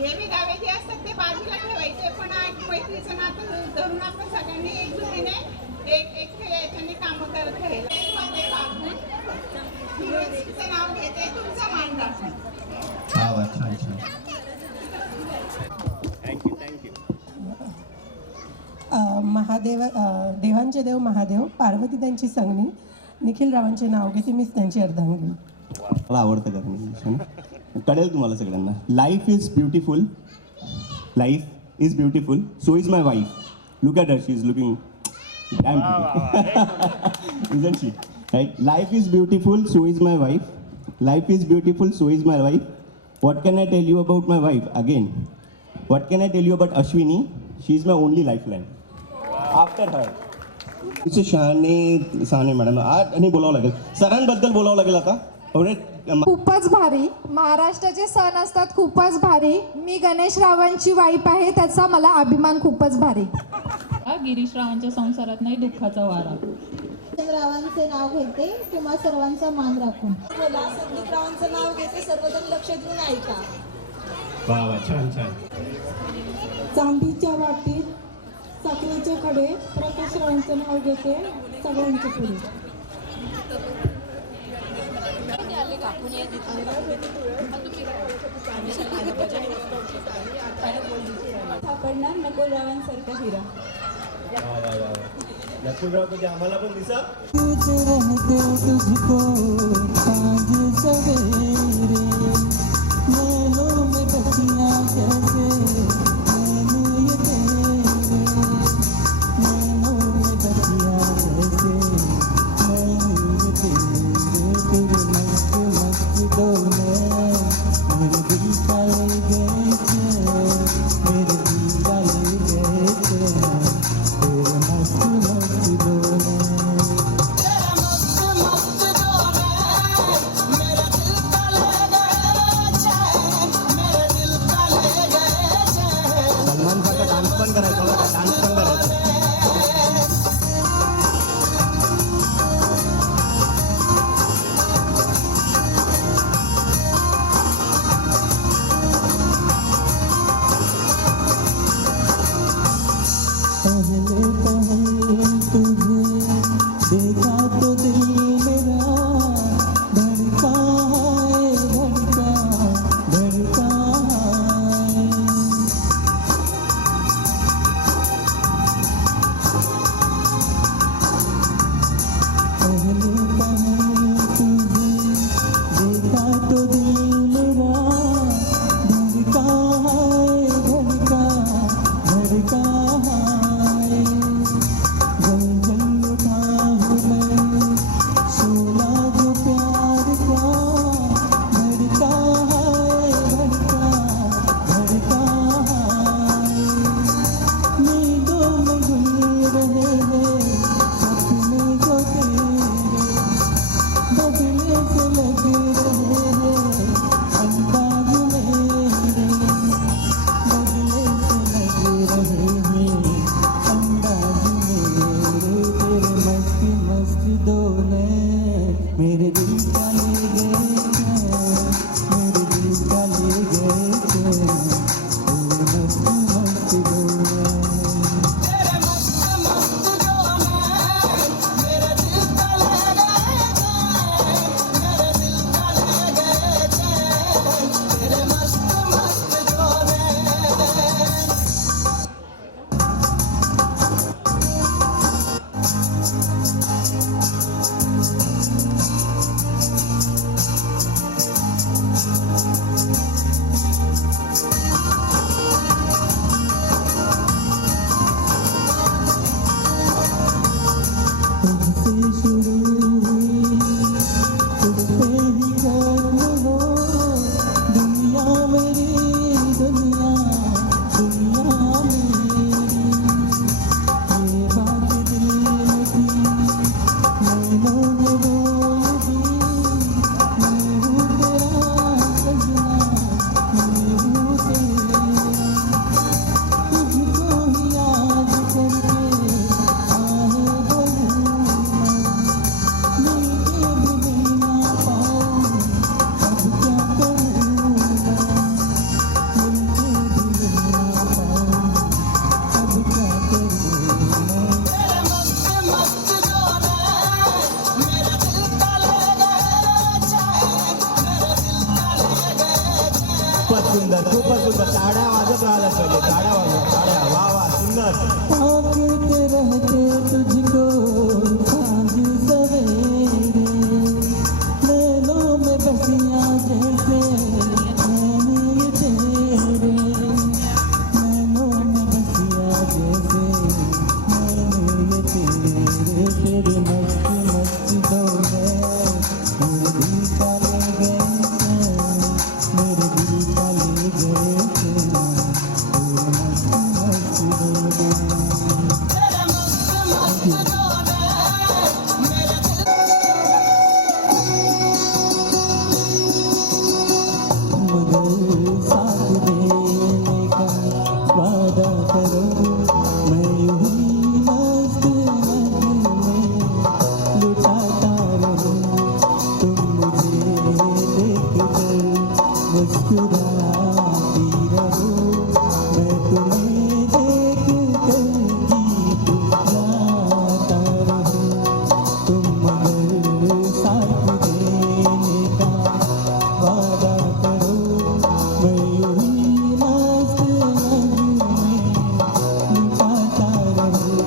Heavy दावे जे असतात ते बाजूला ठेवायचे, पण मैत्रीचं नातं धरून आपण सगळ्यांनी एकजुटीने एक याच्याने कामं करत राहील. नाव घेते, तुमचा मान राखून. महादेव, देवांचे देव महादेव, पार्वती त्यांची संगणी, निखिल रावांचे नाव घेते, मीच त्यांची अर्धांगिनी. मला आवडतं गाणं, कळेल तुम्हाला सगळ्यांना. Life is beautiful, life is beautiful, so is my wife. Look at her, she is looking damn isn't she, right? Life is beautiful, so is my wife. Life is beautiful, so is my wife. What can I tell you about my wife? Again, what can I tell you about Ashwini? She is my only lifeline after her. तिचे Shahane madam आज आणि बोलावं लागेल, सरांबद्दल बोलावं लागेल आता. खूपच भारी. महाराष्ट्राचे सण असतात खूपच भारी. मी गणेश रावांची वाईफ आहे, त्याचा मला अभिमान खूपच भारी. गिरीश रावांच्या संसारात नाही दुःखाचा वारा. रावांचे नाव घेते, तुम्हा सर्वांचा मान राखून. बोला. संदीप रावांचं नाव घेते, सर्वजण लक्ष देऊन ऐका. वा वा, छान छान. चांदीच्या वाटीत साखरेचे खडे, प्रकाश रावांचं नाव घेते, सगळ्यांचे पुढे. सापडणार नकुल रावांसारखा हिरा. नकुलराव कधी आम्हाला पण दिसा. सुंदर खूपच सुंदर टाळ्या वाजत राहिल्या पाहिजे टाळ्या वाजवा टाळ्या वा वा सुंदर ताकते रहते तुझको सांझ सवेरे नैनों में बसिया जैसे नैने ये तेरे नैनों में बसिया जैसे नैने ये तेरे मस्ती मस्ती दो मेरे दिल का ले गए मेरे दिल का ले गए मस्ती मस्ती दो मगर साथ देने का वादा करो मैं यूं ही मस्त में लुटाता रहूं तुम मुझे देख कर मुस्कुराती रहो मैं तुम्हें देख कर गीत गाता रहूं तुम मगर साथ देने का वादा करो मैं यूं ही मस्त में लुटाता रहूं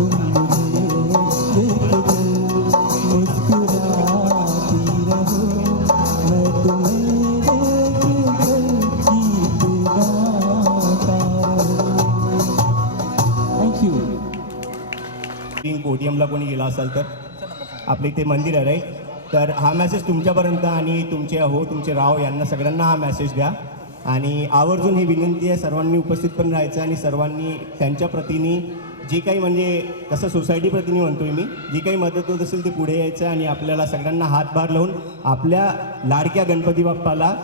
तुम मुझे देख कर मुस्कुराती रहो, मैं तुम्हें देख कर गीत गाता रहूं. थँक्यू. पोडियमला कोणी गेला असाल तर आपलं इथे मंदिर आहे राईट. तर हा मेसेज तुमच्यापर्यंत आणि तुमचे राव यांना सगळ्यांना हा मेसेज द्या. आणि आवर्जून ही विनंती आहे, सर्वांनी उपस्थित पण राहायचं आणि सर्वांनी त्यांच्या प्रतीने जे काही म्हणजे कसं सोसायटी प्रतीने म्हणतोय मी, जी काही मदत होत असेल ते पुढे यायचं आणि आपल्याला सगळ्यांना हातभार लावून आपल्या लाडक्या गणपती बाप्पाला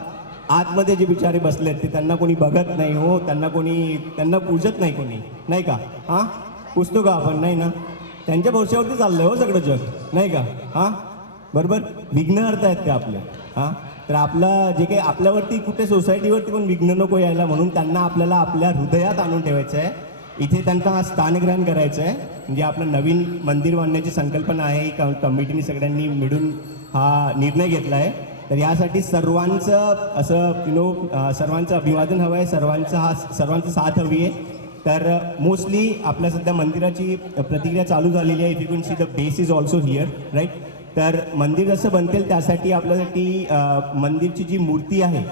आतमध्ये जे बिचारे बसलेत ते त्यांना कोणी बघत नाही हो, त्यांना पूजत नाही कोणी, नाही का? हां पुजतो का आपण? नाही ना. त्यांच्या भरोश्यावरती चाललं आहे हो सगळं जग, नाही का? हां बरोबर. विघ्नहर्त आहेत ते आपले. हां तर आपलं जे काही आपल्यावरती कुठे सोसायटीवरती पण विघ्न नको यायला, म्हणून त्यांना आपल्याला आपल्या हृदयात आणून ठेवायचं आहे. इथे त्यांना स्थानग्रहण करायचं आहे. म्हणजे आपलं नवीन मंदिर बांधण्याची संकल्पना आहे, ही कमिटीने सगळ्यांनी मिळून हा निर्णय घेतला आहे. तर यासाठी सर्वांचं असं सर्वांचं अभिवादन हवं आहे, सर्वांचं साथ हवी आहे. तर मोस्टली आपल्या सध्या मंदिराची प्रतिक्रिया चालू झालेली आहे. If you can see the base is also here right. तर मंदिर जसं बनतेल त्यासाठी आपल्यासाठी मंदिरची जी मूर्ती आहे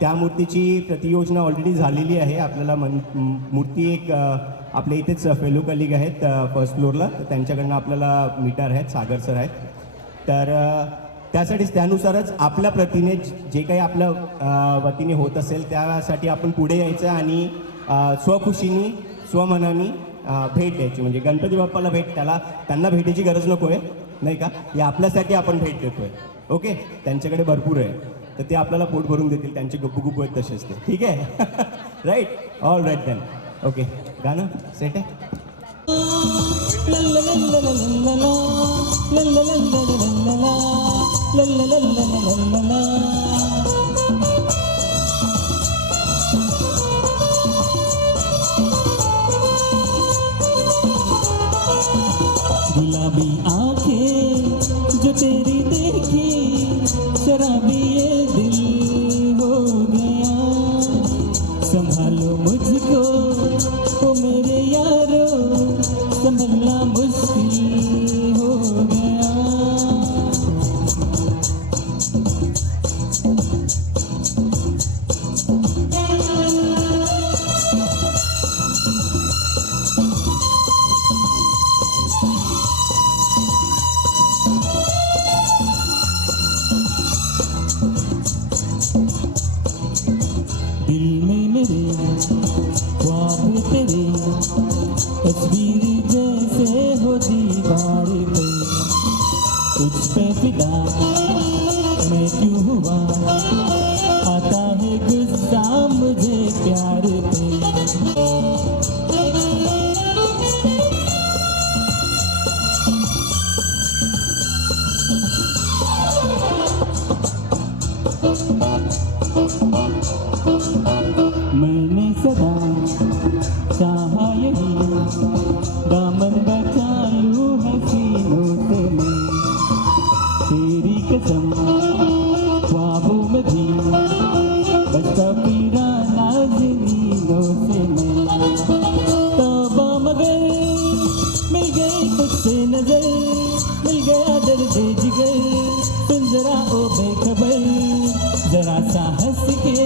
त्या मूर्तीची प्रतियोजना ऑलरेडी झालेली आहे. आपल्याला मूर्ती एक आपल्या इथेच फेलो कलिग आहेत फर्स्ट फ्लोअरला, तर त्यांच्याकडनं आपल्याला मीटर आहेत, सागर सर आहेत. तर त्यासाठीच त्यानुसारच आपल्या प्रतीने जे काही आपल्या वतीने होत असेल त्यासाठी आपण पुढे यायचं आणि स्वखुशीने स्वमनाने भेट द्यायची. म्हणजे गणपती बाप्पाला भेट, त्यांना भेटीची गरज नको आहे, नाही का? हे आपल्यासाठी आपण भेट देतो आहे. ओके. त्यांच्याकडे भरपूर आहे, तर ते आपल्याला पोट भरून देतील, त्यांचे गप्पू आहेत तसेच ते. ठीक आहे right. All right then. Okay. गाणं सेट आहे. गुलाबी आंखें जो तेरी देखी, शराबी ये दिल हो गया. संभालो मुझको ओ मेरे यारो, संभलना मुश्किल हो गया. दिल में मेरे ख्वाब तेरे, तस्वीर जैसे हो दीवार पे, तुझ पे फिदा मैं क्यों हुआ, आता है गुस्सा मुझे प्यार पे. मैंने सदा चाहा यही, दामन बचा लूं हसीनों से मैं, तेरी कसम ख्वाबों में भी बचता फिरा नाज़नीनों से मैं. तौबा मगर मिल गई तुझसे नजर, मिल गया दर्द जिगर, सुन जरा ओ बेखबर, जरा सा हंस के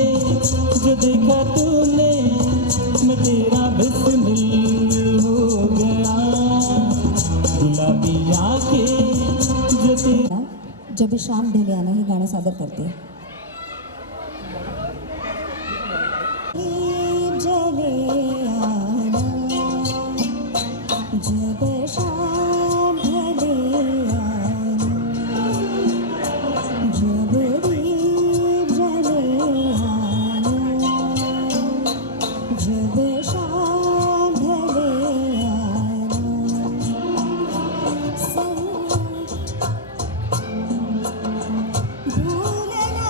जो देखा तूने, मैं तेरा बिस्मिल हो गया. गुलाबी आंखें जो तेरा. जब शाम ढले आना हे गाणं सादर करते. जले आना, जब शाम ढले आना, जब दीप जले आना, जब शाम ढले आना. भूलना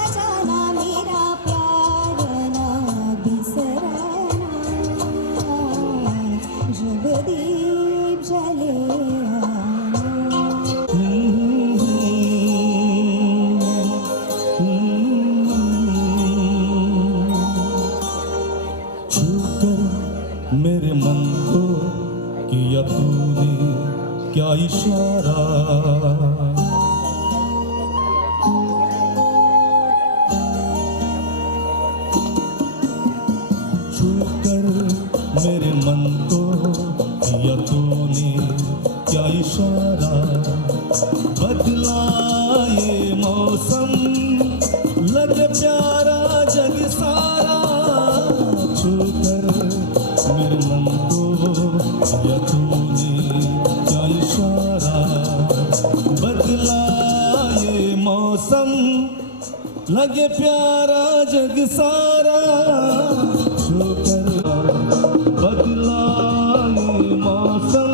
क्या इशारा, छूकर मेरे मन को किया तूने क्या इशारा, बदला ये मौसम लगे प्यारा जग सारा, छूकर मेरे मन को किया तूने क्या इशारा, बदला ये मौसम लगे प्यारा जग सारा, छूकर बदला ये मौसम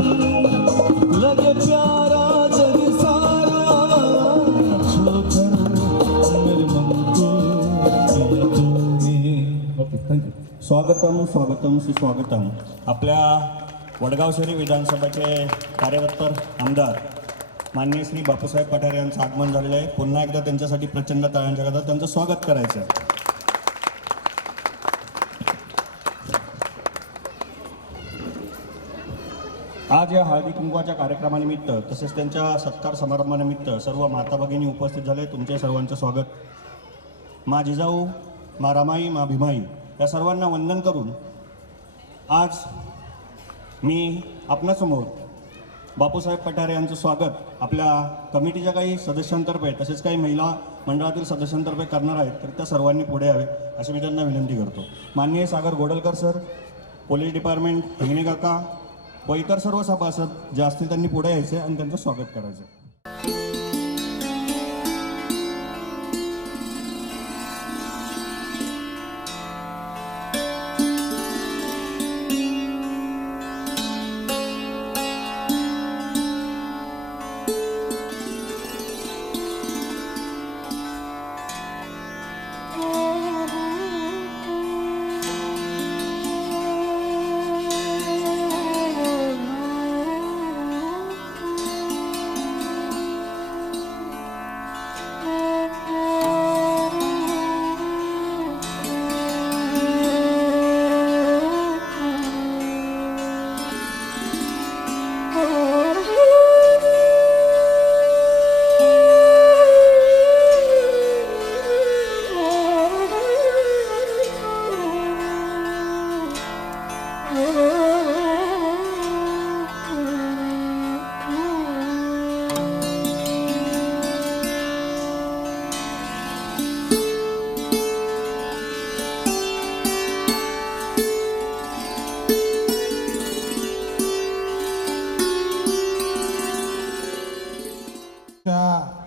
लगे प्यारा जग सारा, छूकर मेरे मन को किया तूने. Okay, thank you. स्वागतम स्वागतम सुस्वागतम. आपल्या वडगाव शहरी विधानसभेचे कार्यरत आमदार माननीय श्री बापूसाहेब पठारे यांचं आगमन झालेलं आहे. पुन्हा एकदा त्यांच्यासाठी प्रचंड टाळ्यांच्या गजरात त्यांचं स्वागत करायचं आहे. आज या हळदी कुंकवाच्या कार्यक्रमानिमित्त तसेच त्यांच्या सत्कार समारंभानिमित्त सर्व माता भगिनी उपस्थित झाले. तुमचे सर्वांचं स्वागत. मा जिजाऊ, मा रामाई, मा भीमाई या सर्वांना वंदन करून आज मी आपणासमोर बापूसाहेब पठारे यांचं स्वागत आपल्या कमिटीच्या काही सदस्यांतर्फे तसेच काही महिला मंडळातील सदस्यांतर्फे करणार आहेत. तर त्या सर्वांनी पुढे यावे अशी मी त्यांना विनंती करतो. माननीय सागर गोडलकर सर, पोलीस डिपार्टमेंट, हिंगणे काका व इतर सर्व सभासद जे असतील त्यांनी पुढे यायचे आणि त्यांचं स्वागत करायचं.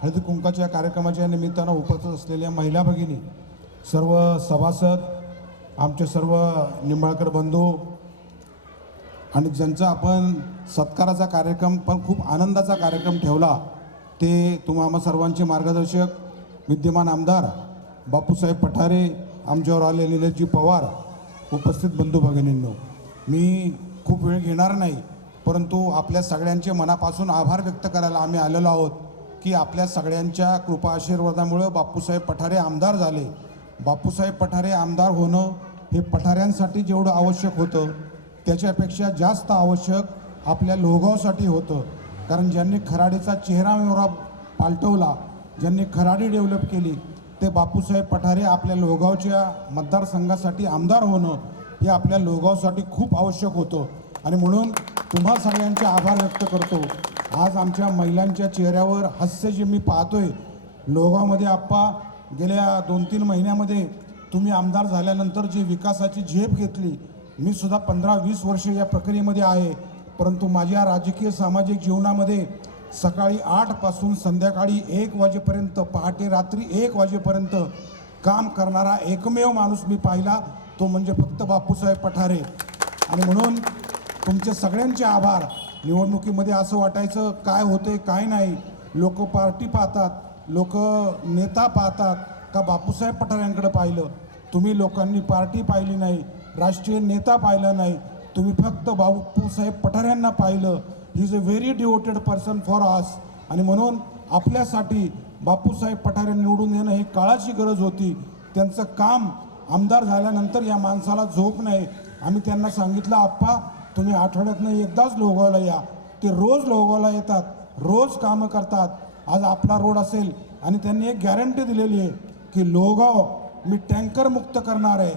हळदी कुंकाच्या कार्यक्रमाच्या निमित्तानं उपस्थित असलेल्या महिला भगिनी, सर्व सभासद, आमचे सर्व निंबाळकर बंधू आणि ज्यांचा आपण सत्काराचा कार्यक्रम पण खूप आनंदाचा कार्यक्रम ठेवला ते तुम्हा सर्वांचे मार्गदर्शक विद्यमान आमदार बापूसाहेब पठारे, आमच्यावर आले निलेशजी पवार, उपस्थित बंधू भगिनींनो, मी खूप वेळ घेणार नाही, परंतु आपल्या सगळ्यांचे मनापासून आभार व्यक्त करायला आम्ही आलेलो आहोत की आपल्या सगळ्यांच्या कृपा आशीर्वादामुळं बापूसाहेब पठारे आमदार झाले. बापूसाहेब पठारे आमदार होणं हे पठाऱ्यांसाठी जेवढं आवश्यक होतं त्याच्यापेक्षा जास्त आवश्यक आपल्या लोहगावसाठी होतं. कारण ज्यांनी खराडीचा चेहरा पालटवला, ज्यांनी खराडी डेव्हलप केली ते बापूसाहेब पठारे. आपल्या लोहगावच्या मतदारसंघासाठी आमदार होणं हे आपल्या लोहगावसाठी खूप आवश्यक होतं आणि म्हणून तुम्हा सगळ्यांचे आभार व्यक्त करतो. आज आमच्या महिलांच्या चेहऱ्यावर हास्य जे मी पाहतोय, लोहगावमध्ये आप्पा गेल्या 2-3 महिन्यामध्ये तुम्ही आमदार झाल्यानंतर जी विकासाची झेप घेतली, मी सुद्धा 15-20 वर्ष या प्रक्रियेमध्ये आहे, परंतु माझ्या राजकीय सामाजिक जीवनामध्ये सकाळी 8 पासून संध्याकाळी 1 वाजेपर्यंत, पहाटे रात्री 1 वाजेपर्यंत काम करणारा एकमेव माणूस मी पाहिला, तो म्हणजे फक्त बापूसाहेब पठारे. आणि म्हणून तुमचे सगळ्यांचे आभार. निवडणुकीमध्ये असं वाटायचं काय होते काय नाही, लोक पार्टी पाहतात, लोक नेता पाहतात का बापूसाहेब पठाऱ्यांकडे पाहिलं. तुम्ही लोकांनी पार्टी पाहिली नाही, राष्ट्रीय नेता पाहिला नाही, तुम्ही फक्त बापूसाहेब पठाऱ्यांना पाहिलं. He is a very devoted person for us. आणि म्हणून आपल्यासाठी बापूसाहेब पठारे निवडून येणं ही काळाची गरज होती. त्यांचं काम आमदार झाल्यानंतर या माणसाला झोप नाही. आम्ही त्यांना सांगितलं, आप्पा तुम्ही आठवड्यातनं एकदाच लोहगावला या, ते रोज लोगावला येतात, रोज कामं करतात. आज आपला रोड असेल आणि त्यांनी एक गॅरंटी दिलेली आहे की लोगाव मी टँकर मुक्त करणार आहे.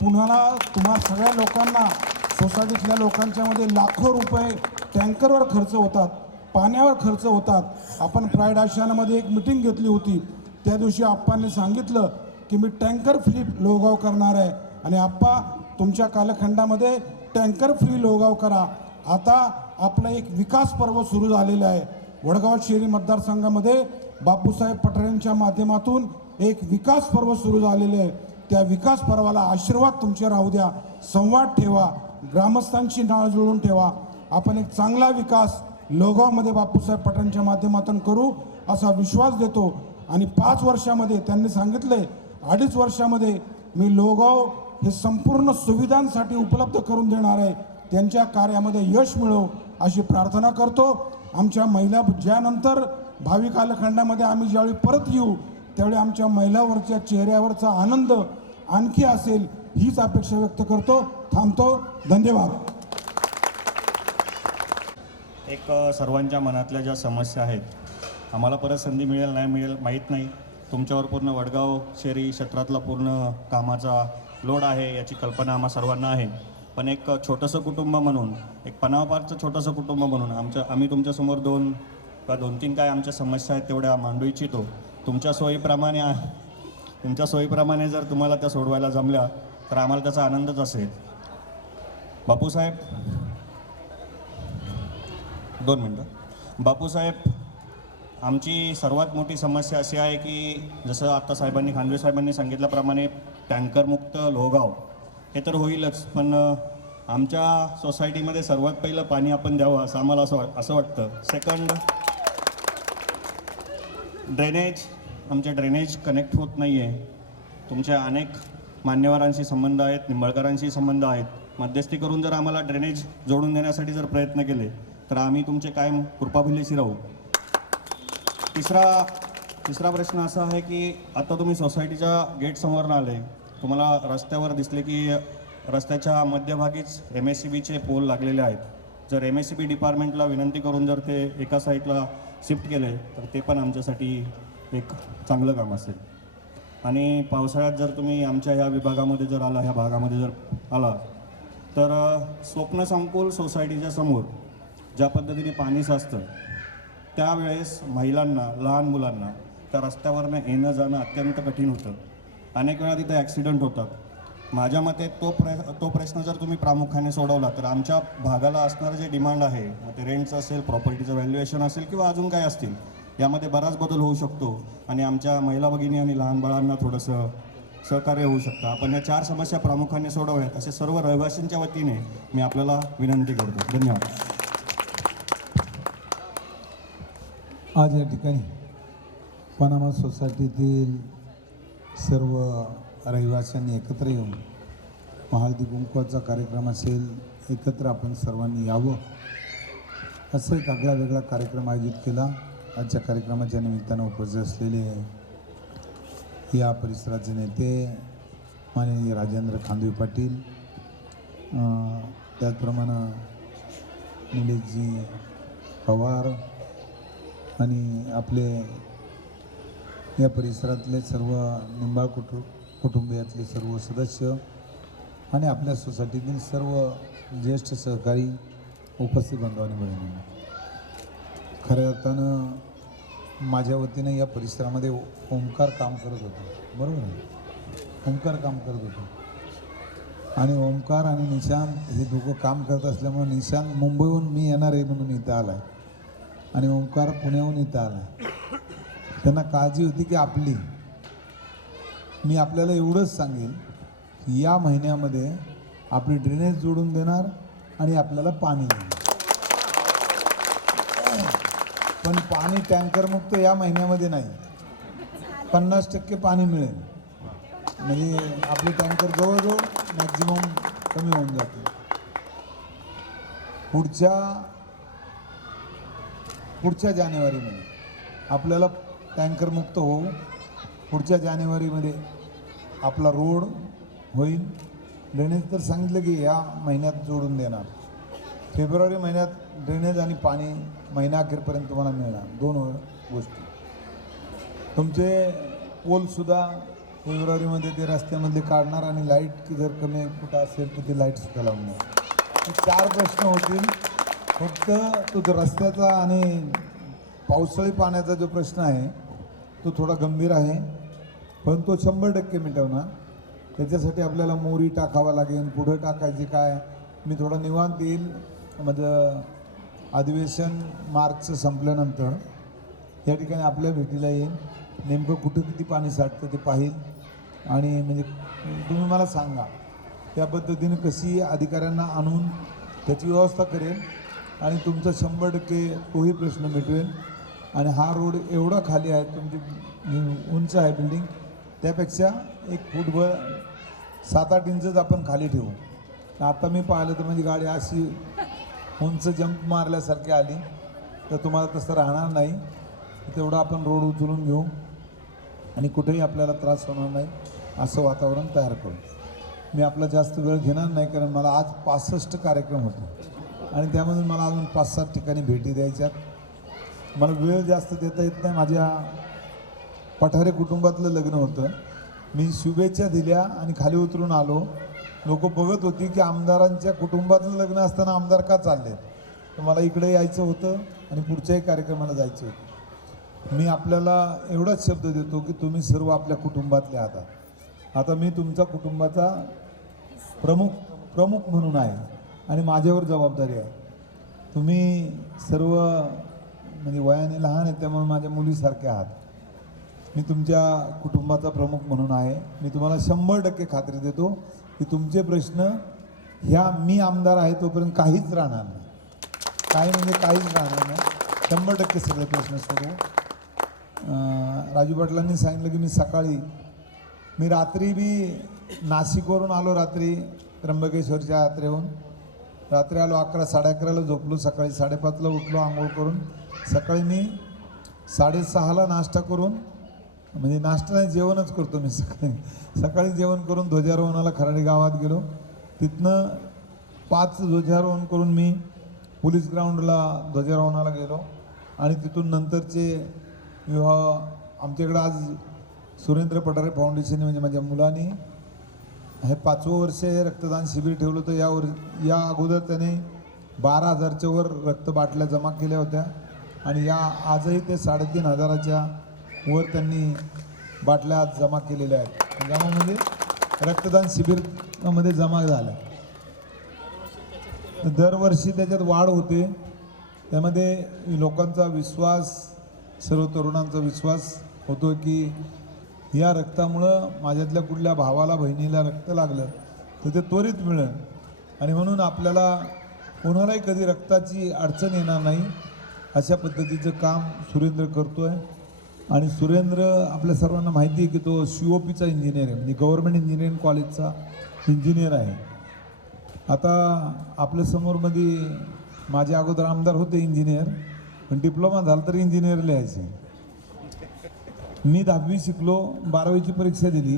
पुण्याला तुम्हा सगळ्या लोकांना, सोसायटीतल्या लोकांच्यामध्ये लाखो रुपये टँकरवर खर्च होतात, पाण्यावर खर्च होतात. आपण प्राईड आशियानामध्ये एक मिटिंग घेतली होती. त्या दिवशी आप्पांनी सांगितलं की मी टँकर फ्री लोगाव करणार आहे आणि आप्पा तुमच्या कालखंडामध्ये टँकर फ्री लोगाव करा. आता आपलं एक विकास पर्व सुरू झालेलं आहे. वडगाव शहरी मतदारसंघामध्ये बापूसाहेब पठारेंच्या माध्यमातून एक विकास पर्व सुरू झालेले आहे. त्या विकास पर्वाला आशीर्वाद तुमचे राहू द्या, संवाद ठेवा, ग्रामस्थांची नाळ जुळून ठेवा. आपण एक चांगला विकास लोगावमध्ये बापूसाहेब पठारेंच्या माध्यमातून करू असा विश्वास देतो. आणि 5 वर्षामध्ये त्यांनी सांगितले 2.5 वर्षामध्ये मी लोगाव हे संपूर्ण सुविधांसाठी उपलब्ध करून देणार आहे. त्यांच्या कार्यामध्ये यश मिळो अशी प्रार्थना करतो. आमच्या महिला ज्यानंतर भावी कालखंडामध्ये आम्ही ज्यावेळी परत येऊ त्यावेळी आमच्या महिलावरच्या चेहऱ्यावरचा आनंद आणखी असेल हीच अपेक्षा व्यक्त करतो. थांबतो. धन्यवाद. एक सर्वांच्या मनातल्या ज्या समस्या आहेत, आम्हाला परत संधी मिळेल नाही मिळेल माहीत नाही. तुमच्यावर पूर्ण वडगाव शहरी क्षेत्रातला पूर्ण कामाचा लोड आहे याची कल्पना आम्हा सर्वांना आहे. पण एक छोटंसं कुटुंब म्हणून, एक पनाव पार्कचं छोटंसं कुटुंब म्हणून आम्ही तुमच्यासमोर 2-3 काय आमच्या समस्या आहेत तेवढ्या मांडू इच्छितो. तुमच्या सोयीप्रमाणे जर तुम्हाला त्या सोडवायला जमल्या तर आम्हाला त्याचा आनंदच असेल. बापूसाहेब 2 मिनटं. बापूसाहेब, आमची सर्वात मोठी समस्या अशी आहे की जसं आता खांदवे साहेबांनी सांगितल्याप्रमाणे टँकरमुक्त लोगाव हे तर होईलच, पण आमच्या सोसायटीमध्ये सर्वात पहिलं पाणी आपण द्यावं असं आम्हाला असं वाटतं. सेकंड, ड्रेनेज, आमचे ड्रेनेज कनेक्ट होत नाही आहे. तुमच्या अनेक मान्यवरांशी संबंध आहेत, निंबाळकरांशी संबंध आहेत. मध्यस्थी करून जर आम्हाला ड्रेनेज जोडून देण्यासाठी जर प्रयत्न केले तर आम्ही तुमचे कायम कृपाभिलेशी राहू. तिसरा प्रश्न असा आहे की आता तुम्ही सोसायटीच्या गेटसमोर आले, तुम्हाला रस्त्यावर दिसले की रस्त्याच्या मध्यभागीच MSCBचे पोल लागलेले आहेत. जर MSCB डिपार्टमेंटला विनंती करून जर ते एका साईडला शिफ्ट केले तर ते पण आमच्यासाठी एक चांगलं काम असेल. आणि पावसाळ्यात जर तुम्ही आमच्या ह्या विभागामध्ये जर आला, ह्या भागामध्ये जर आला तर स्वप्न संकुल सोसायटीच्या समोर ज्या पद्धतीने पाणी साचतं त्यावेळेस महिलांना, लहान मुलांना त्या रस्त्यावरनं येणं जाणं अत्यंत कठीण होतं. अनेक वेळा तिथे ॲक्सिडेंट होतात. माझ्या मते तो प्रश्न जर तुम्ही प्रामुख्याने सोडवला तर आमच्या भागाला असणारं जे डिमांड आहे, मग ते रेंटचं असेल, प्रॉपर्टीचं व्हॅल्युएशन असेल किंवा अजून काय असतील, यामध्ये बराच बदल होऊ शकतो आणि आमच्या महिला भगिनी आणि लहान बाळांना थोडंसं सहकार्य होऊ शकतं. आपण या 4 समस्या प्रामुख्याने सोडवूयात असे सर्व रहिवासींच्या वतीने मी आपल्याला विनंती करतो. धन्यवाद. आज या ठिकाणी पनामा सोसायटीतील सर्व रहिवाशांनी एकत्र येऊन हळदी कुंकवाचा कार्यक्रम असेल, एकत्र आपण सर्वांनी यावं असं एक आगळा वेगळा कार्यक्रम आयोजित केला. आजच्या कार्यक्रमाच्या निमित्तानं उपस्थित असलेले या परिसराचे नेते माननीय राजेंद्र खांदवे पाटील, त्याचप्रमाणे निलेशजी पवार आणि आपले या परिसरातले सर्व निंबाळ कुटुंबियातले सर्व सदस्य आणि आपल्या सोसायटीतील सर्व ज्येष्ठ सहकारी उपस्थित बांधवांनी मिळून खऱ्या अर्थानं माझ्या वतीनं या परिसरामध्ये ओंकार काम करत होतो. बरोबर आहे, ओंकार काम करत होतो आणि ओंकार आणि निशांत हे दोघं काम करत असल्यामुळे निशांत मुंबईहून मी येणार आहे म्हणून इथं आला आहे आणि ओंकार पुण्याहून इथं आला आहे. त्यांना काळजी होती की मी आपल्याला एवढंच सांगेल की या महिन्यामध्ये आपली ड्रेनेज जोडून देणार आणि आपल्याला पाणी देणार, पण पाणी टँकरमुक्त या महिन्यामध्ये नाही. 50% पाणी मिळेल, म्हणजे आपले टँकर जवळजवळ मॅक्झिमम कमी होऊन जाते. पुढच्या जानेवारीमध्ये आपल्याला टँकरमुक्त होऊ. पुढच्या जानेवारीमध्ये आपला रोड होईल. ड्रेनेज तर सांगितलं की या महिन्यात जोडून देणार. फेब्रुवारी महिन्यात ड्रेनेज आणि पाणी महिन्याअखेरपर्यंत तुम्हाला मिळणार. 2 गोष्टी. तुमचे पोलसुद्धा फेब्रुवारीमध्ये ते रस्त्यामधले काढणार आणि लाईट जर कमी कुठं असेल तर ती लाईटसुद्धा लावून देणार. हे 4 प्रश्न होतील. फक्त तो रस्त्याचा आणि पावसाळी पाण्याचा जो प्रश्न आहे तो थोडा गंभीर आहे, पण तो 100% मिटवणार. त्याच्यासाठी आपल्याला मोरी टाकावा लागेल. पुढं टाकायचे काय मी थोडा निवांत येईल. माझं अधिवेशन मार्चचं संपल्यानंतर या ठिकाणी आपल्या भेटीला येईल. नेमकं कुठं किती पाणी साठतं ते पाहील आणि म्हणजे तुम्ही मला सांगा त्या पद्धतीने कशी अधिकाऱ्यांना आणून त्याची व्यवस्था करेल आणि तुमचा 100% तोही प्रश्न मिटवेल. आणि हा रोड एवढा खाली आहे, तुमची उंच आहे बिल्डिंग, त्यापेक्षा 1 फूटभर 7-8 इंचच आपण खाली ठेवू. आता मी पाहिलं तर माझी गाडी अशी उंच जंप मारल्यासारखी आली तर तुम्हाला तसं राहणार नाही. तेवढं आपण रोड उचलून घेऊ आणि कुठेही आपल्याला त्रास होणार नाही असं वातावरण तयार करू. मी आपला जास्त वेळ घेणार नाही, कारण मला आज 65 कार्यक्रम होते आणि त्यामधून मला अजून 5-7 ठिकाणी भेटी द्यायच्यात. मला वेळ जास्त देता येत नाही. माझ्या पठारे कुटुंबातलं लग्न होतं. मी शुभेच्छा दिल्या आणि खाली उतरून आलो. लोक बघत होती की आमदारांच्या कुटुंबातलं लग्न असताना आमदार का चालले. तर मला इकडे यायचं होतं आणि पुढच्याही कार्यक्रमाला जायचं होतं. मी आपल्याला एवढाच शब्द देतो की तुम्ही सर्व आपल्या कुटुंबातले आहात. आता मी तुमच्या कुटुंबाचा प्रमुख म्हणून आहे आणि माझ्यावर जबाबदारी आहे. तुम्ही सर्व म्हणजे वयाने लहान आहे त्यामुळे माझ्या मुलीसारखे आहात. मी तुमच्या कुटुंबाचा प्रमुख म्हणून आहे. मी तुम्हाला 100% खात्री देतो की तुमचे प्रश्न ह्या मी आमदार आहे तोपर्यंत काहीच राहणार नाही. काही म्हणजे काहीच राहणार नाही. 100% सगळे प्रश्न सोडवू. राजू पाटलांनी सांगितलं की मी रात्री बी नाशिकवरून आलो. रात्री त्र्यंबकेश्वरच्या यात्रेहून रात्री आलो. 11-11:30 झोपलो. सकाळी 5:30 उठलो आंघोळ करून. सकाळी मी 6:30 नाश्ता करून, म्हणजे नाश्ता नाही जेवणच करतो मी सकाळी जेवण करून ध्वजारोहणाला खराडी गावात गेलो. तिथनं 5 ध्वजारोहण करून मी पोलीस ग्राउंडला ध्वजारोहणाला गेलो आणि तिथून नंतरचे विवाह आमच्याकडं आज सुरेंद्र पठारे फाउंडेशन म्हणजे माझ्या मुलांनी हे 5वं वर्ष हे रक्तदान शिबिर ठेवलं होतं. या अगोदर त्याने 12,000च्या वर रक्त बाटल्या जमा केल्या होत्या आणि आजही ते 3,500च्या वर त्यांनी बाटल्या जमा केलेल्या आहेत. जमा म्हणजे रक्तदान शिबिरमध्ये जमा झाल्या. दरवर्षी त्याच्यात वाढ होते. त्यामध्ये लोकांचा विश्वास, सर्व तरुणांचा विश्वास होतो की या रक्तामुळं माझ्यातल्या कुठल्या भावाला बहिणीला रक्त लागलं तर ते त्वरित मिळेल आणि म्हणून आपल्याला कोणालाही कधी रक्ताची अडचण येणार नाही अशा पद्धतीचं काम सुरेंद्र करतो आहे. आणि सुरेंद्र आपल्या सर्वांना माहिती आहे की तो COPचा इंजिनियर आहे, म्हणजे गव्हर्नमेंट इंजिनिअरिंग कॉलेजचा इंजिनियर आहे. आता आपल्यासमोरमध्ये माझे अगोदर आमदार होते इंजिनियर, पण डिप्लोमा झाला तरी इंजिनियर लिहायचे. मी 10वी शिकलो, 12वीची परीक्षा दिली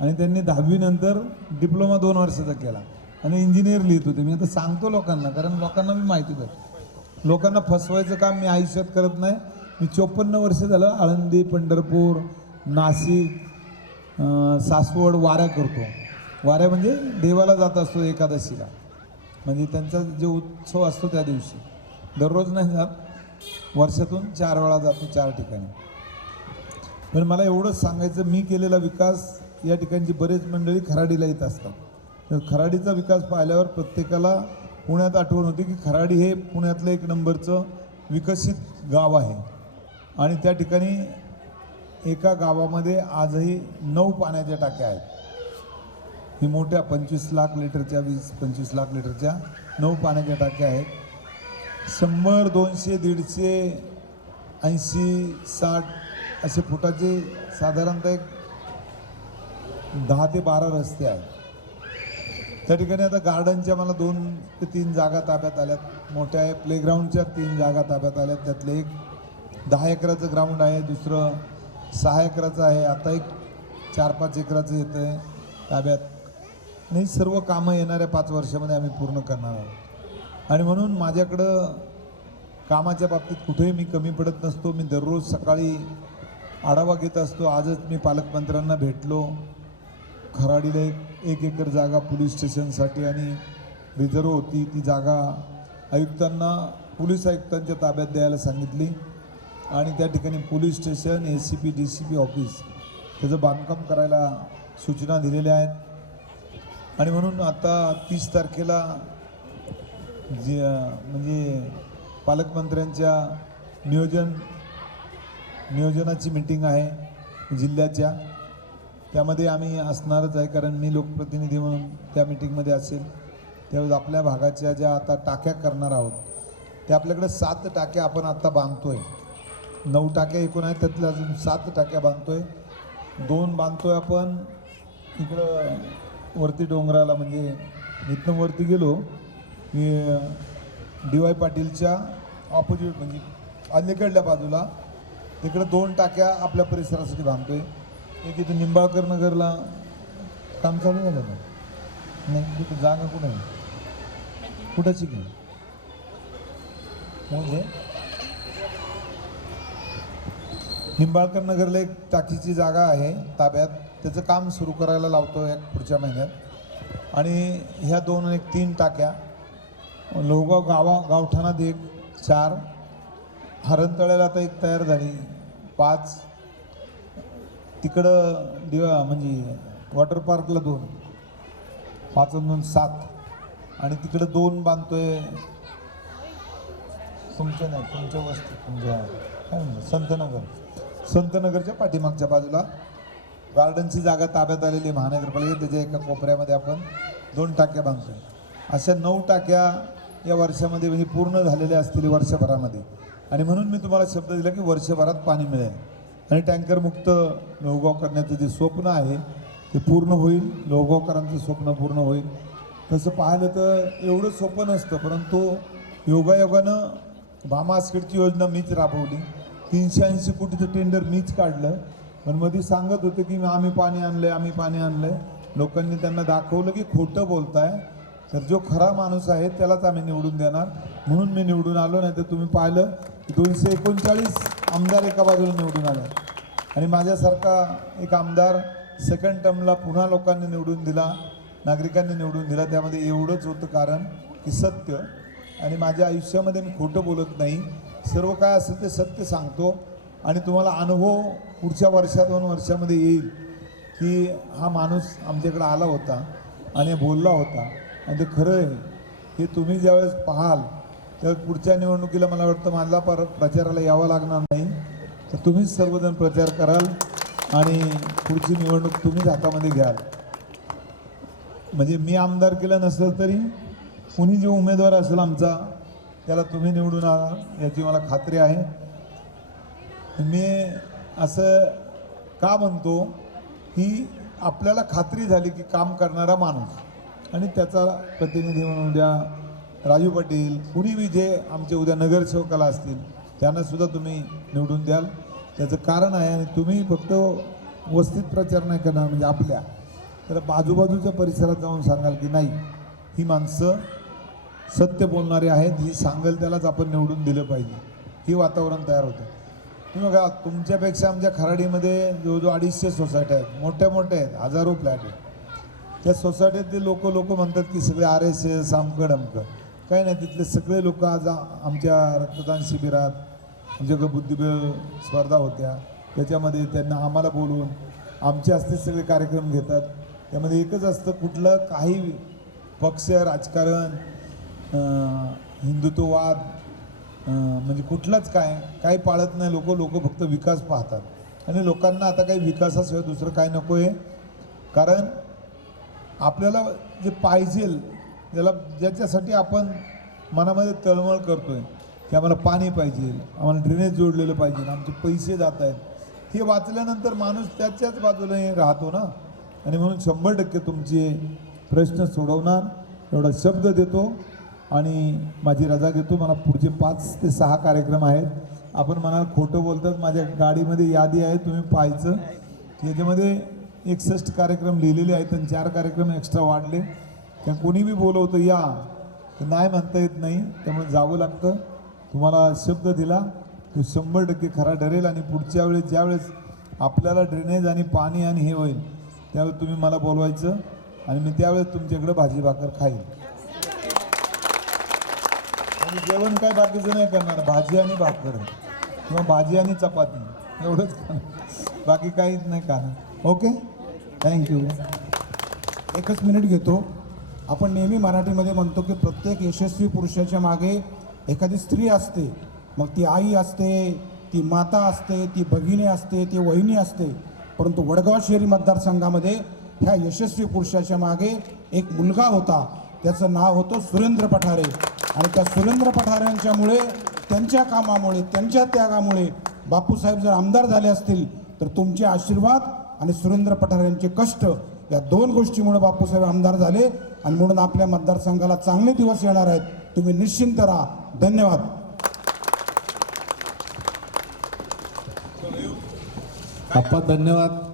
आणि त्यांनी 10वी नंतर डिप्लोमा 2 वर्षाचा केला आणि इंजिनियर लिहित होते. मी आता सांगतो लोकांना, कारण लोकांना मी माहिती पाहिजे. लोकांना फसवायचं काम मी आयुष्यात करत नाही. मी 54 वर्ष झालं आळंदी, पंढरपूर, नाशिक, सासवड वाऱ्या करतो. वाऱ्या म्हणजे देवाला जात असतो एकादशीला, म्हणजे त्यांचा जो उत्सव असतो त्या दिवशी. दररोज नाही जात, वर्षातून 4 वेळा जातो 4 ठिकाणी. पण मला एवढंच सांगायचं, मी केलेला विकास या ठिकाणची बरेच मंडळी खराडीला येत असतात. तर खराडीचा विकास पाहिल्यावर प्रत्येकाला पुण्यात आठवण होती की खराडी हे पुण्यातलं 1 नंबरचं विकसित गाव आहे. आणि त्या ठिकाणी एका गावामध्ये आजही 9 पाण्याच्या टाक्या आहेत. ही मोठ्या 25 लाख लिटरच्या 20-25 लाख लिटरच्या 9 पाण्याच्या टाक्या आहेत. 100, 200, 150, 80, 60 असे फुटाचे साधारणतः एक 10 ते 12 रस्ते आहेत. त्या ठिकाणी आता गार्डनच्या मला 2 ते 3 जागा ताब्यात आल्यात. मोठ्या आहे प्लेग्राऊंडच्या 3 जागा ताब्यात आल्यात. त्यातले एक 10 एकराचं ग्राउंड आहे, दुसरं 6 एकराचं आहे, आता एक 4-5 एकराचं येतं आहे ताब्यात. आणि सर्व कामं येणाऱ्या 5 वर्षामध्ये आम्ही पूर्ण करणार आहोत. आणि म्हणून माझ्याकडं कामाच्या बाबतीत कुठेही मी कमी पडत नसतो. मी दररोज सकाळी आढावा घेत असतो. आजच मी पालकमंत्र्यांना भेटलो. खराडीला एक एकर जागा पोलीस स्टेशनसाठी आणि रिझर्व होती, ती जागा आयुक्तांना पोलीस आयुक्तांच्या ताब्यात द्यायला सांगितली आणि त्या ठिकाणी police station, ACP DCP office त्याचं बांधकाम करायला सूचना दिलेल्या आहेत. आणि म्हणून आता 30 तारखेला म्हणजे पालकमंत्र्यांच्या नियोजनाची मीटिंग आहे जिल्ह्याच्या. त्यामध्ये आम्ही असणारच आहे, कारण मी लोकप्रतिनिधी म्हणून त्या मीटिंगमध्ये असेल. त्यावेळेस आपल्या भागाच्या ज्या आता टाक्या करणार आहोत त्या आपल्याकडे 7 टाक्या आपण आत्ता बांधतो आहे. 9 टाक्या एकूण आहेत, त्यातल्या अजून 7 टाक्या बांधतो आहे. 2 बांधतो आहे आपण इकडं वरती डोंगराला, म्हणजे इथनं वरती गेलो की DY पाटीलच्या ऑपोजिट म्हणजे अलीकडल्या बाजूला तिकडे 2 टाक्या आपल्या परिसरासाठी बांधतो आहे. एक इथं निंबाळकर नगरला काम चालू झालं ना, नाही तिथं जागा कुठं आहे, कुठाची की म्हणजे निंबाळकर नगरला एक टाकीची जागा आहे ताब्यात, त्याचं काम सुरू करायला लावतो एक पुढच्या महिन्यात. आणि ह्या 2 एक 3 टाक्या लोहगाव गावठाणात 1, 4 हरणतळ्याला आता 1 तयार झाली, 5 तिकडं म्हणजे वॉटर पार्कला 2, 5 आणि 2 7 आणि तिकडं 2 बांधतोय. तुमच्या नाही, तुमच्या वस्ती, तुमच्या काय म्हणतात संतनगरच्या पाठीमागच्या बाजूला गार्डनची जागा ताब्यात आलेली महानगरपालिका, त्याच्या एका कोपऱ्यामध्ये आपण 2 टाक्या बांधतोय. अशा 9 टाक्या या वर्षामध्ये म्हणजे पूर्ण झालेल्या असतील वर्षभरामध्ये. आणि म्हणून मी तुम्हाला शब्द दिला की वर्षभरात पाणी मिळेल आणि टँकरमुक्त लोहगाव करण्याचं जे स्वप्न आहे ते पूर्ण होईल. लोहगावकरांचं स्वप्न पूर्ण होईल. तसं पाहिलं तर एवढं सोपं नसतं, परंतु योगायोगानं भामा आसखेडची योजना मीच राबवली. 380 कोटीचं टेंडर मीच काढलं. पण मध्ये सांगत होते की आम्ही पाणी आणलंय. लोकांनी त्यांना दाखवलं की खोटं बोलताय, तर जो खरा माणूस आहे त्यालाच आम्ही निवडून देणार. म्हणून मी निवडून आलो. नाही तर तुम्ही पाहिलं 239 आमदार एका बाजूला निवडून आले आणि माझ्यासारखा एक आमदार सेकंड टर्मला पुन्हा लोकांनी निवडून दिला, नागरिकांनी निवडून दिला. त्यामध्ये एवढंच होतं कारण की सत्य. आणि माझ्या आयुष्यामध्ये मी खोटं बोलत नाही, सर्व काय असेल ते सत्य सांगतो. आणि तुम्हाला अनुभव पुढच्या 2 वर्षामध्ये येईल की हा माणूस आमच्याकडे आला होता आणि बोलला होता आणि ते खरं आहे. हे तुम्ही ज्यावेळेस पाहाल त्यावेळेस पुढच्या निवडणुकीला मला वाटतं मला प्रचाराला यावं लागणार नाही, तर तुम्हीच सर्वजण प्रचार कराल आणि पुढची निवडणूक तुम्हीच हातामध्ये घ्याल. म्हणजे मी आमदार केलं नसेल तरी कुणी जो उमेदवार असेल आमचा त्याला तुम्ही निवडून आला याची मला खात्री आहे. मी असं का म्हणतो की आपल्याला खात्री झाली की काम करणारा माणूस आणि त्याचा प्रतिनिधी म्हणून उद्या राजू पाटील कुणी बी जे आमचे उद्या नगरसेवकाला असतील त्यांनासुद्धा तुम्ही निवडून द्याल. त्याचं कारण आहे. आणि तुम्ही फक्त वस्तीत प्रचार नाही करणार म्हणजे आपल्या, तर आजूबाजूच्या परिसरात जाऊन सांगाल की नाही ही माणसं सत्य बोलणारे आहेत, ही सांगेल त्यालाच आपण निवडून दिलं पाहिजे. ही वातावरण तयार होतं. तुम्ही बघा तुमच्यापेक्षा आमच्या खराडीमध्ये जवळजवळ 250 सोसायट्या आहेत, मोठ्या आहेत, हजारो फ्लॅट आहेत. त्या सोसायटीतले लोक म्हणतात की सगळे RSS आमकं डमकं. काही नाही, तिथले सगळे लोक आज आमच्या रक्तदान शिबिरात आमच्याकडे बुद्धिबळ स्पर्धा होत्या त्याच्यामध्ये त्यांना आम्हाला बोलवून आमचे हस्ते सगळे कार्यक्रम घेतात. त्यामध्ये एकच असतं, कुठलं काही पक्ष राजकारण हिंदुत्ववाद म्हणजे कुठलंच काही पाळत नाही. लोक फक्त विकास पाहतात आणि लोकांना आता काही विकासाशिवाय दुसरं काय नको आहे. कारण आपल्याला जे पाहिजे त्याला ज्याच्यासाठी आपण मनामध्ये तळमळ करतोय की आम्हाला पाणी पाहिजे, आम्हाला ड्रेनेज जोडलेलं पाहिजे, आमचे पैसे जात आहेत, हे वाचल्यानंतर माणूस त्याच्याच बाजूला राहतो ना. आणि म्हणून 100% तुमचे प्रश्न सोडवणार एवढा शब्द देतो आणि माझी रजा घेतो. मला पुढचे 5 ते 6 कार्यक्रम आहेत. आपण म्हणाल खोटं बोलतात, माझ्या गाडीमध्ये यादी आहे, तुम्ही पाहायचं. याच्यामध्ये 61 कार्यक्रम लिहिलेले आहेत आणि 4 कार्यक्रम एक्स्ट्रा वाढले. त्या कोणी बी बोलवतं या, तर नाही म्हणता येत नाही, त्यामुळे जावं लागतं. तुम्हाला शब्द दिला तो 100% खरा ठरेल आणि पुढच्या वेळेस ज्यावेळेस आपल्याला ड्रेनेज आणि पाणी आणि हे होईल त्यावेळेस तुम्ही मला बोलवायचं आणि मी त्यावेळेस तुमच्याकडे भाजी भाकर खाईल. आणि जेवण काय बाकीचं नाही करणार, भाजी आणि भाकर किंवा भाजी आणि चपाती एवढंच खाणार, बाकी काहीच नाही खाणार. Okay, thank you. एकच मिनिट घेतो. आपण नेहमी मराठीमध्ये म्हणतो की प्रत्येक यशस्वी पुरुषाच्या मागे एखादी स्त्री असते. मग ती आई असते, ती माता असते, ती भगिनी असते, ती वहिनी असते. परंतु वडगाव शहरी मतदारसंघामध्ये ह्या यशस्वी पुरुषाच्या मागे एक मुलगा होता. त्याचं नाव होतं सुरेंद्र पठारे. आणि त्या सुरेंद्र पठारेंच्यामुळे, त्यांच्या कामामुळे, त्यांच्या त्यागामुळे बापूसाहेब जर आमदार झाले असतील तर तुमचे आशीर्वाद आणि सुरेंद्र पठारेंचे कष्ट या दोन गोष्टीमुळे बापूसाहेब आमदार झाले. आणि म्हणून आपल्या मतदारसंघाला चांगले दिवस येणार आहेत. तुम्ही निश्चिंत राहा. धन्यवाद. आप्पा धन्यवाद.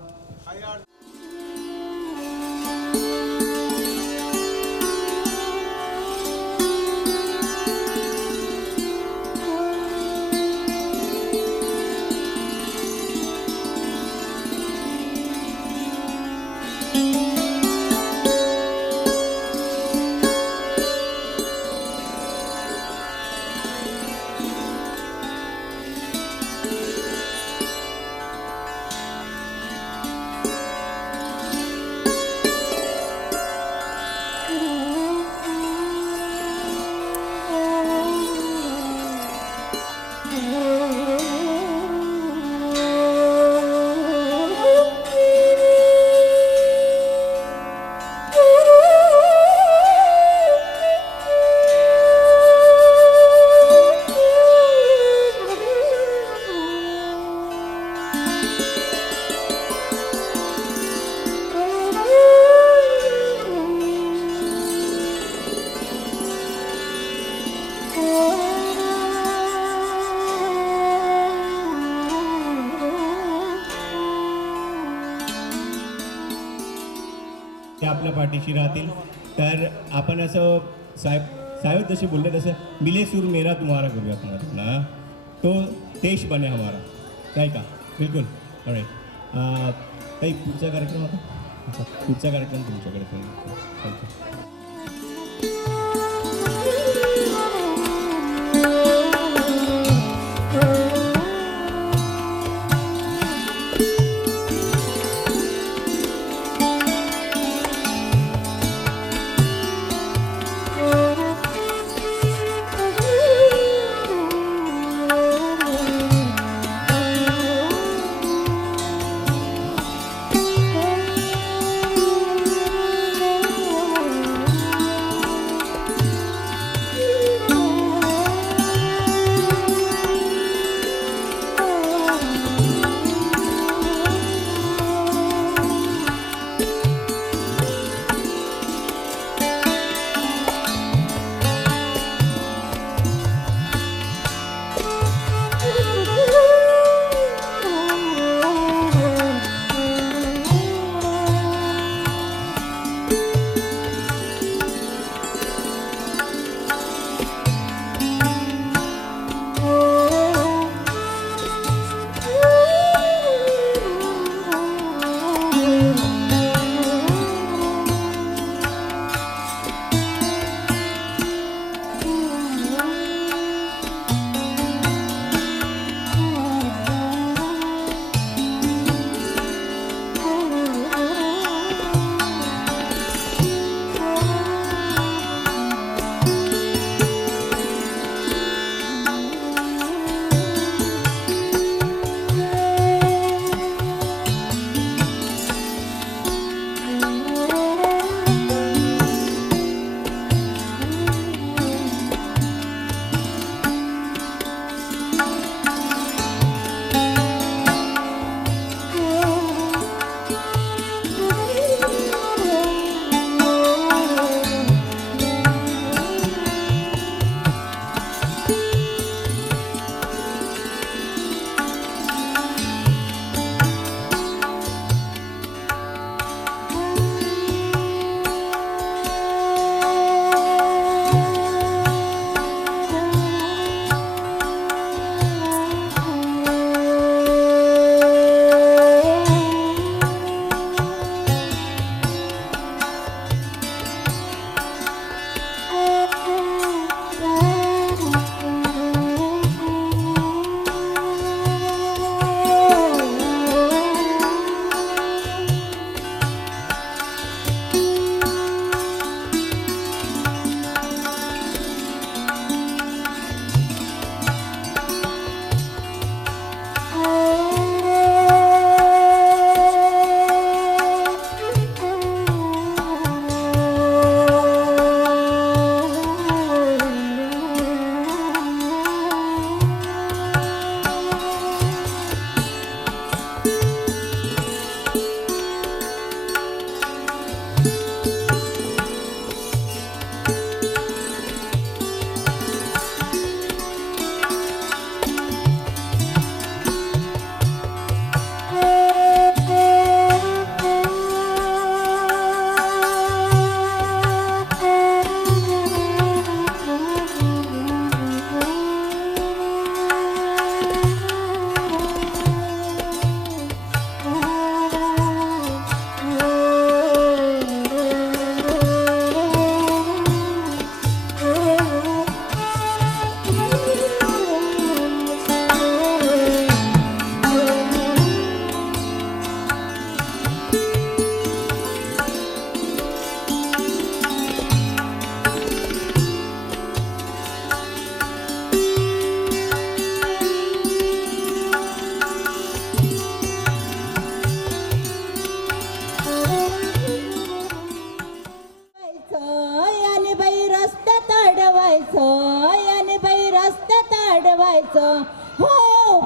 ते आपल्या पाठीशी राहतील. तर आपण असं साहेब जसे बोलले तसं मिले सूर मेरा तुम्हारा करूयात ना, तो देश बने हमारा, काय का? बिलकुल. काही पुढचा कार्यक्रम होता, पुढचा कार्यक्रम तुमच्याकडे. थँक्यू.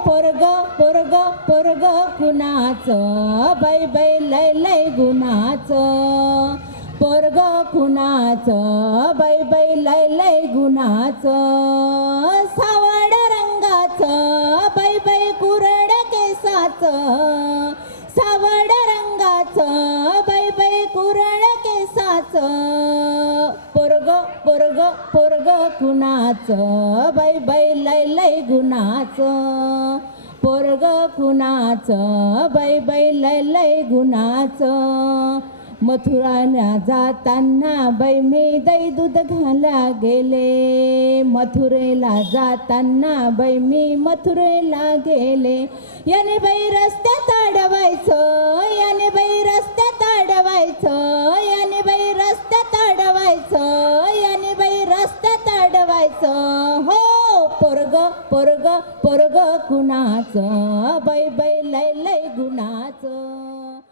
पोरग पोरग पोरग कुणाचं बाई बाई लय लय गुणाचं पोरग कुणाचं बाई बाई लय लय गुणाचं सावड रंगाचं बाई बाई कुरड केसाचं सावड रंगाचं बाई बाई कुरड केसाचं पोरग पोरग पोरग कुणाचं बाई बाई लय लय गुणाचं पोरग कुणाचं बाई बाई लय लय गुणाचं मथुराला जाताना बाई मी दही दूध घाला गेले मथुरेला जाताना बाई मी मथुरेला गेले याने बाई रस्त्यात अडवायचं याने बाई रस्त्यात अडवायचं याने बाई रस्त्यात अडवायचं याने बाई रस्त्यात अडवायचं हो पोरग पोरग पोरग कुणाचं बाई बाई लय लय गुणाचं